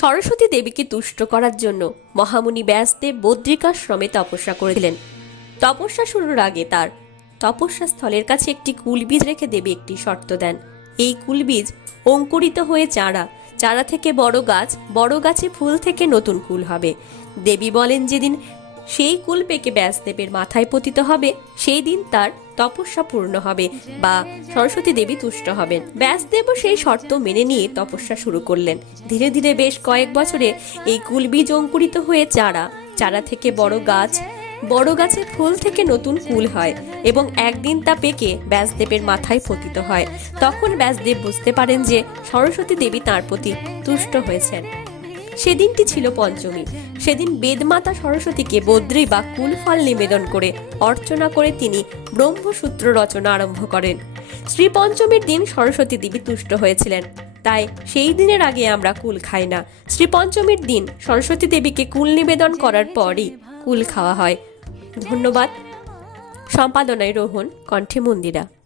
সরস্বতী দেবীকে তুষ্ট করার জন্য মহামুনি ব্যাসদেব বদ্রিকাশ্রমে তপস্যা করেছিলেন তপস্যা শুরুর আগে তার তপস্যা স্থলের কাছে একটি কুলবীজ রেখে দেবী একটি শর্ত দেন। এই কুলবীজ অঙ্কুরিত হয়ে চারা চারা থেকে বড় গাছ, বড় গাছে ফুল থেকে নতুন কুল হবে। দেবী বলেন, যেদিন সেই কুল পেকে ব্যাসদেবের মাথায় পতিত হবে, সেই দিন তার তপস্যা পূর্ণ হবে বা সরস্বতী দেবী তুষ্ট হবেন। ব্যাসদেবও সেই শর্ত মেনে নিয়ে তপস্যা শুরু করলেন। ধীরে ধীরে বেশ কয়েক বছরে এই কুল বীজ অঙ্কুরিত হয়ে চারা চারা থেকে বড় গাছ, বড় গাছের ফুল থেকে নতুন কুল হয় এবং একদিন তা পেকে ব্যাসদেবের মাথায় পতিত হয়। তখন ব্যাসদেব বুঝতে পারেন যে সরস্বতী দেবী তাঁর প্রতি তুষ্ট হয়েছেন। সেদিনটি ছিল পঞ্চমী। সেদিন বেদমাতা সরস্বতীকে বদ্রী বা কুল ফল নিবেদন করে অর্চনা করে তিনি ব্রহ্মসূত্র রচনা আরম্ভ করেন। শ্রী পঞ্চমীর দিন সরস্বতী দেবী তুষ্ট হয়েছিলেন। তাই সেই দিনের আগে আমরা কুল খাই না। শ্রী পঞ্চমীর দিন সরস্বতী দেবীকে কুল নিবেদন করার পরই কুল খাওয়া হয়। ধন্যবাদ। সম্পাদনায় রোহন, কণ্ঠে মন্দিরা।